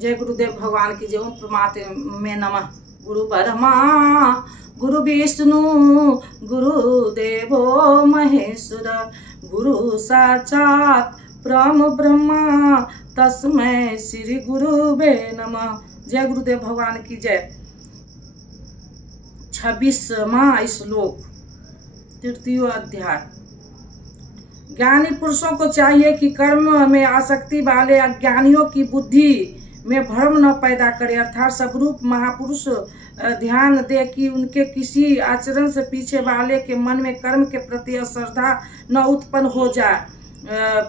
जय गुरुदेव भगवान की जय। ओम परमात्मे नमः। गुरु ब्रह्मा गुरु विष्णु गुरुदेवो महेश्वर गुरु साक्षात परम ब्रह्मा तस्मै श्री गुरुवे नमः। जय गुरुदेव भगवान की जय। 26वां श्लोक, तृतीय अध्याय। ज्ञानी पुरुषों को चाहिए कि कर्म में आसक्ति वाले अज्ञानियों की बुद्धि में भ्रम न पैदा करे, अर्थात स्वरूप महापुरुष ध्यान दे कि उनके किसी आचरण से पीछे वाले के मन में कर्म के प्रति अश्रद्धा न उत्पन्न हो जाए।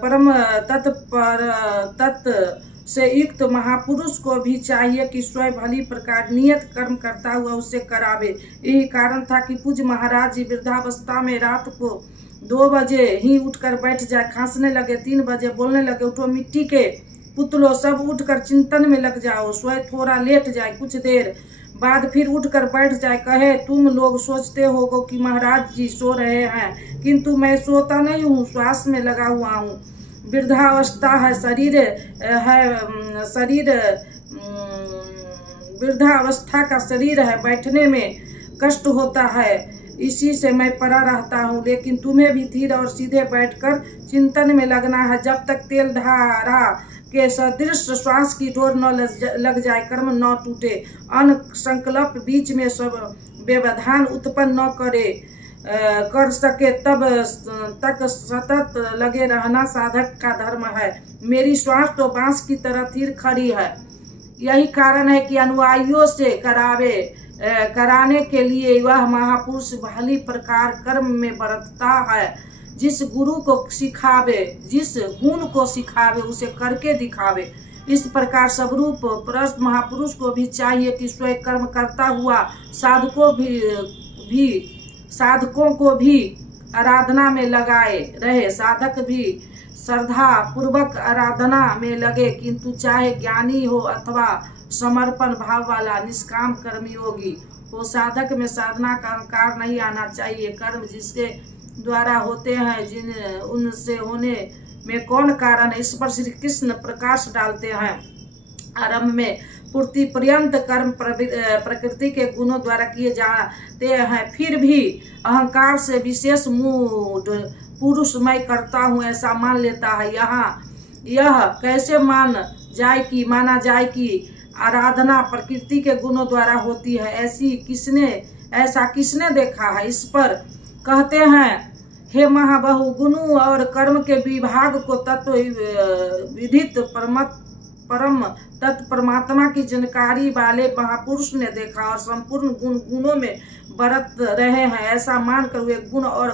परम तत्व से युक्त महापुरुष को भी चाहिए कि स्वयं भली प्रकार नियत कर्म करता हुआ उसे करावे। यही कारण था कि पूज्य महाराज जी वृद्धावस्था में रात को 2 बजे ही उठकर बैठ जाए, खांसने लगे, 3 बजे बोलने लगे, उठो मिट्टी के पुतलों सब उठकर चिंतन में लग जाओ, स्वयं थोड़ा लेट जाए, कुछ देर बाद फिर उठकर बैठ जाए, कहे तुम लोग सोचते होगो कि महाराज जी सो रहे हैं, किंतु मैं सोता नहीं हूँ, श्वास में लगा हुआ हूँ। वृद्धावस्था है, वृद्धावस्था का शरीर है, बैठने में कष्ट होता है, इसी से मैं पड़ा रहता हूँ। लेकिन तुम्हें भी धीरे और सीधे बैठकर चिंतन में लगना है, जब तक तेल धारा के सदृश श्वास की डोर न लग जाए, कर्म न टूटे, अन संकल्प बीच में सब व्यवधान उत्पन्न न कर सके, तब तक सतत लगे रहना साधक का धर्म है। मेरी श्वास तो बांस की तरह स्थिर खड़ी है। यही कारण है कि अनुयायियों से कराने के लिए वह महापुरुष भली प्रकार कर्म में बरतता है। जिस गुरु को सिखावे, जिस गुण को सिखावे, उसे करके दिखावे। इस प्रकार स्वरूप परस्त महापुरुष को भी चाहिए कि स्वयं कर्म करता हुआ साधकों को भी आराधना में लगाए रहे। साधक भी श्रद्धा पूर्वक आराधना में लगे, किंतु चाहे ज्ञानी हो अथवा समर्पण भाव वाला निष्काम कर्मी योगी हो, साधक में साधना का अहंकार नहीं आना चाहिए। कर्म जिसके द्वारा होते हैं, उनसे होने में कौन कारण है? इस पर श्री कृष्ण प्रकाश डालते हैं। आरंभ में पूर्ति पर्यंत कर्म प्रकृति के गुणों द्वारा किए जाते हैं, फिर भी अहंकार से विशेष मूढ़ पुरुष मैं करता हूँ ऐसा मान लेता है। यह कैसे माना जाए कि आराधना प्रकृति के गुणों द्वारा होती है? ऐसा किसने देखा है? इस पर कहते हैं, हे महाबहु, गुण और कर्म के विभाग को तत्व विदित परम तत्व परमात्मा की जानकारी वाले महापुरुष ने देखा और संपूर्ण गुणों में बरत रहे हैं। ऐसा मानकर वे गुण और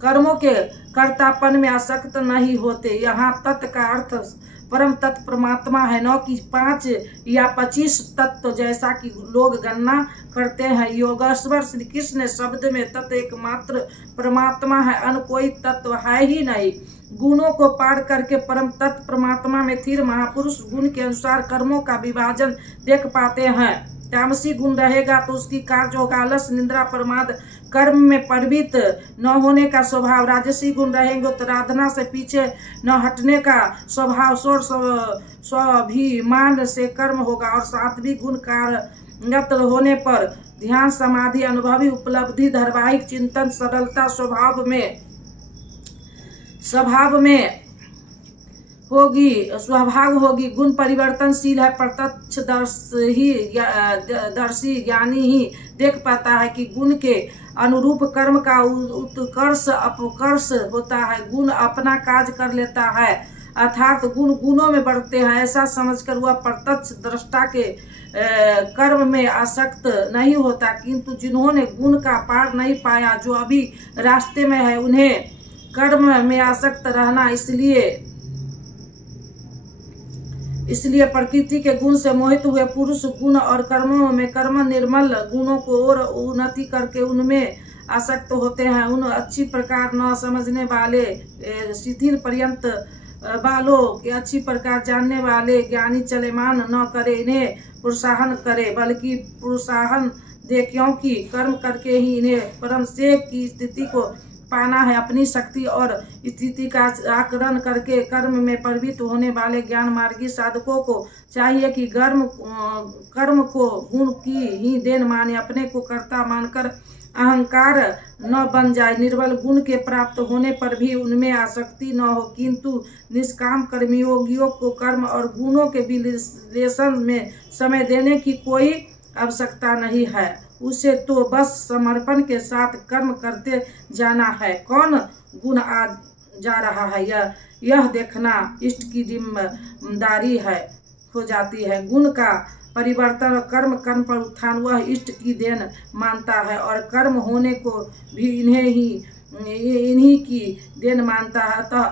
कर्मों के कर्तापन में आसक्त नहीं होते। यहाँ तत्व का अर्थ परम तत्व परमात्मा है, न कि 5 या 25 तत्व जैसा कि लोग गणना करते हैं। योगेश्वर श्री कृष्ण शब्द में तत्व एकमात्र परमात्मा है, अन्य कोई तत्व है ही नहीं। गुणों को पार करके परम तत्व परमात्मा में स्थिर महापुरुष गुण के अनुसार कर्मों का विभाजन देख पाते हैं। तामसी गुण रहेगा तो उसकी कार्य होगा आलस, निंद्रा, प्रमाद, कर्म में प्रवृत्त न होने का स्वभाव। राजसी गुण रहेंगे तो साधना से पीछे न हटने का स्वभाव, स्वाभिमान से कर्म होगा। और सात्विक गुण कार्यरत होने पर ध्यान, समाधि, अनुभवी उपलब्धि, धारावाहिक चिंतन, सरलता स्वभाव होगी। गुण परिवर्तनशील है, प्रत्यक्षदर्शी ज्ञानी ही देख पाता है कि गुण के अनुरूप कर्म का उत्कर्ष अपकर्ष होता है। गुण अपना कार्य कर लेता है, अर्थात गुणों में बढ़ते हैं, ऐसा समझकर वह प्रत्यक्ष दृष्टा के कर्म में आसक्त नहीं होता। किंतु जिन्होंने गुण का पार नहीं पाया, जो अभी रास्ते में है, उन्हें कर्म में आसक्त रहना इसलिए प्रकृति के गुण से मोहित हुए पुरुष गुण और कर्मों में कर्म निर्मल गुणों को और उन्नति करके उनमें आसक्त होते हैं। उन अच्छी प्रकार न समझने वाले, शिथिल पर्यंत वालों के अच्छी प्रकार जानने वाले ज्ञानी चलेमान न करे, इन्हें प्रोत्साहन करे, बल्कि प्रोत्साहन दे, क्योंकि कर्म करके ही इन्हें परम सेठ की स्थिति को पाना है। अपनी शक्ति और स्थिति का आकलन करके कर्म में प्रवृत्त होने वाले ज्ञान मार्गी साधकों को चाहिए कि कर्म को गुण की ही देन माने, अपने को कर्ता मानकर अहंकार न बन जाए। निर्बल गुण के प्राप्त होने पर भी उनमें आसक्ति न हो, किंतु निष्काम कर्मयोगियों को कर्म और गुणों के विश्लेषण में समय देने की कोई आवश्यकता नहीं है। उसे तो बस समर्पण के साथ कर्म करते जाना है। कौन गुण आ जा रहा है यह देखना इष्ट की जिम्मेदारी है हो जाती है। गुण का परिवर्तन कर्म पर उत्थान वह इष्ट की देन मानता है और कर्म होने को भी इन्हीं की देन मानता है। अतः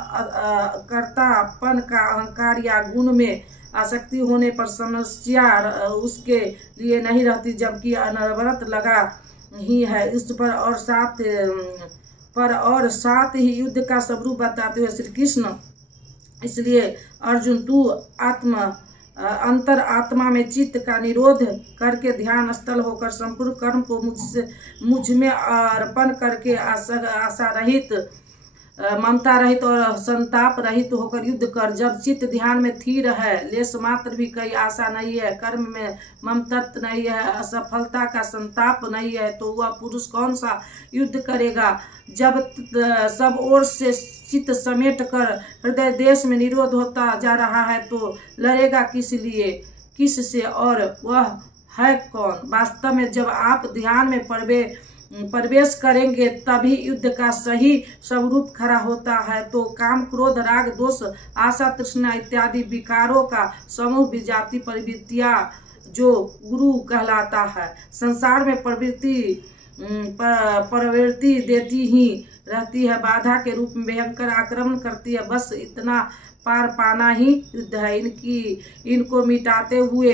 कर्तापन का अहंकार या गुण में आसक्ति होने पर समस्या उसके लिए नहीं रहती, जबकि अनवरत लगा ही है इस पर और साथ ही युद्ध का स्वरूप बताते हुए श्री कृष्ण, इसलिए अर्जुन तू अंतर आत्मा में चित्त का निरोध करके ध्यान स्थल होकर संपूर्ण कर्म को मुझ में अर्पण करके आशा रहित, ममता रहित और संताप रहित होकर युद्ध कर। जब चित्त ध्यान में स्थिर है, लेश मात्र भी कोई आशा नहीं है, कर्म में ममतत्व नहीं है, असफलता का संताप नहीं है, तो वह पुरुष कौन सा युद्ध करेगा। जब सब ओर से चित्त समेट कर हृदय देश में निरोध होता जा रहा है, तो लड़ेगा किस लिए, किस से, और वह है कौन। वास्तव में जब आप ध्यान में प्रवेश करेंगे तभी युद्ध का सही स्वरूप खड़ा होता है। तो काम क्रोध राग दोष आशा तृष्णा इत्यादि विकारों का समूह विजाति प्रवृत्तियां जो गुरु कहलाता है, संसार में प्रवृत्ति देती ही रहती है, बाधा के रूप में भयंकर आक्रमण करती है। बस इतना पार पाना ही युद्ध है। इनको मिटाते हुए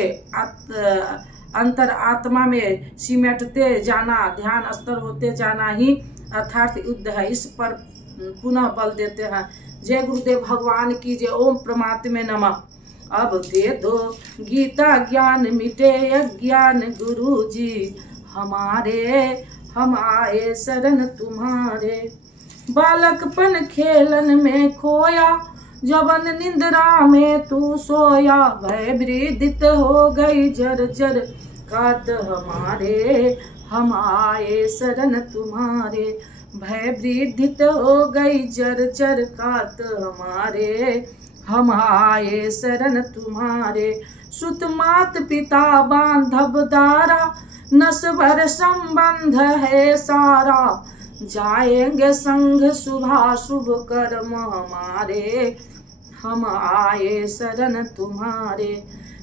अंतर आत्मा में सिमटते जाना, ध्यान स्तर होते जाना ही अर्थात युद्ध है। इस पर पुनः बल देते हैं। जय गुरुदेव भगवान की जय। ओम परमात्मे नमः। अब दे दो गीता ज्ञान मिटे अज्ञान, गुरु जी हमारे हम आए शरण तुम्हारे। बालकपन खेलन में खोया, जवन निंद्रा में तू सोया, भय वृदित हो गई जर जर कात हमारे, हम आए शरण तुम्हारे। भय वृदित हो गई जर जर कात हमारे, हम आए शरण तुम्हारे। सुत मात पिता बांधव दारा, नस्वर संबंध है सारा, जाएंगे संग शुभा शुभ कर्म हमारे, हम आए शरण तुम्हारे।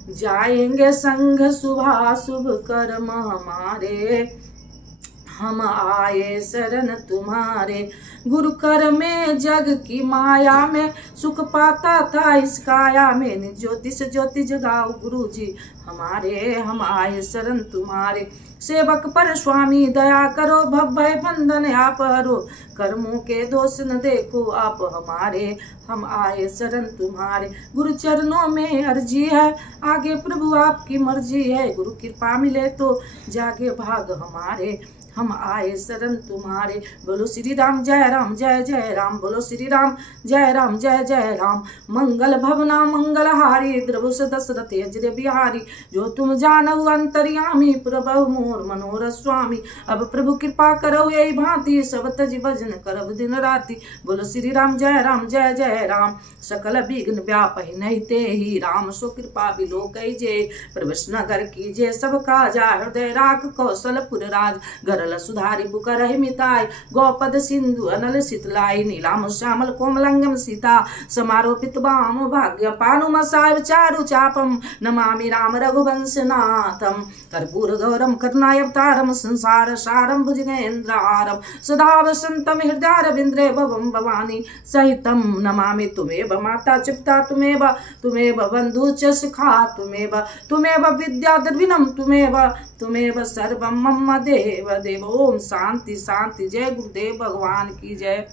जाएंगे संग शुभा शुभ कर्म हमारे, हम आए शरण तुम्हारे। गुरु कर में जग की माया में सुख पाता था इस काया में, ज्योतिष ज्योति जगाओ गुरु जी हमारे, हम आए शरण तुम्हारे। सेवक पर स्वामी दया करो, भय बंधन आप हरो, कर्मों के दोष न देखो आप हमारे, हम आए शरण तुम्हारे। गुरु चरणों में अर्जी है, आगे प्रभु आपकी मर्जी है, गुरु कृपा मिले तो जागे भाग हमारे, हम आए शरण तुम्हारे। बोलो श्री राम जय जय राम, बोलो श्री राम जय जय राम। मंगल भवना मंगल हारी, द्रवुष दशरथ अजर बिहारी, जो तुम जानऊ अंतर्यामी, प्रभु मोर मनोरथ स्वामी। अब प्रभु कृपा करो यही भांति, सब तज भजन करब दिन राति। बोलो श्री राम जय जय राम। सकल विघ्न व्यापहि नहीं ते ही, राम सो कृपा बिलो कई जे। प्रवेश नगर कीजे सब काजा, हृदय राख कौशलपुर राज। गरल सुधारी पुकर मिताय, गौपद सिंधु अनल शीतलाई। नीलाम श्यामल कोमलंगम सीता, समारोपित बाम भाग्य पानुम साय चारु चापम। नमामि राम रघुवंश नाथम, कर्पूर गौरम करुणावतारम। संसार सारम भुजगेन्द्रहारम, सदा वसंतम हृदयारविंद्रे भवम भवानी सहितम। नमामि तुमेव माता च पिता तुमेव बंधु च सखा तुमेव विद्या द्रविणम तुमेव सर्वम मम देव देव। ओम शांति शांति। जय गुरुदेव भगवान की जय।